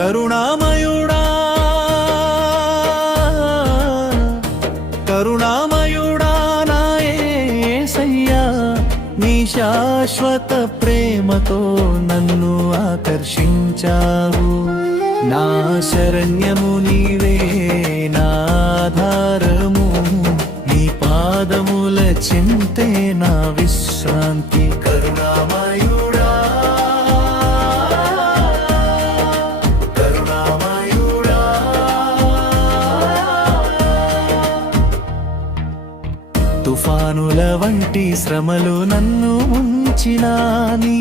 కరుణామయుడా కరుణామయుడా నా యేసయ్యా నీ శాశ్వత ప్రేమతో నన్ను ఆకర్షించావు నా శరణ్యము నీవే నా ఆధారము నీ పాదముల చింతే నా విశ్రాంతి కరుణామయుడా కరుణామయుడా తుఫానుల వంటి శ్రమలు నన్ను ముంచినా నీ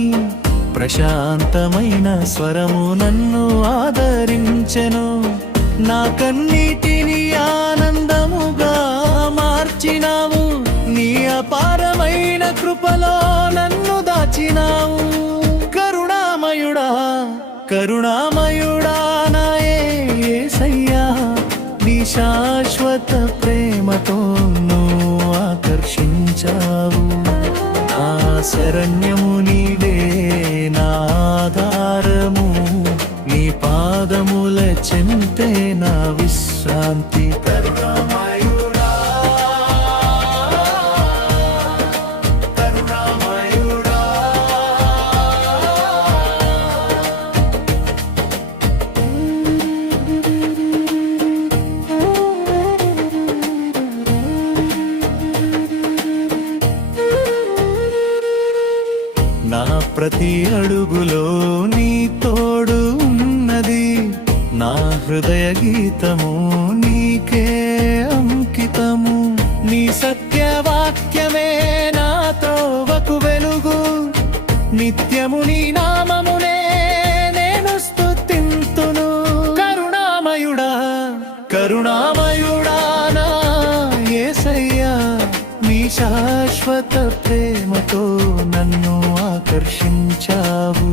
ప్రశాంతమైన స్వరము నన్ను ఆదరించెను నా కన్నీటిని ఆనందముగా మార్చినావు నీ అపారమైన కృపలో నన్ను దాచినావు కరుణామయుడా కరుణామయుడా నా యేసయ్యా నీ శాశ్వత ప్రేమతో నువ్వు ఆకర్షించావు నా శరణ్యము నీవే నా ఆధారము నీ పాదముల చెంతే నా విశ్రాంతి కరుణామయుడా కరుణామయుడా నా ప్రతి అడుగులో నీ తోడు ఉన్నది నా హృదయ గీతము నీకే అంకితము నీ సత్యవాక్యమే నా త్రోవకు వెలుగు నిత్యము నీ నామమునే నేను స్తుతింతును కరుణామయుడా కరుణామయుడా నా యేసయ్యా నీ శాశ్వత ప్రేమతో నన్ను ఆకర్షించావు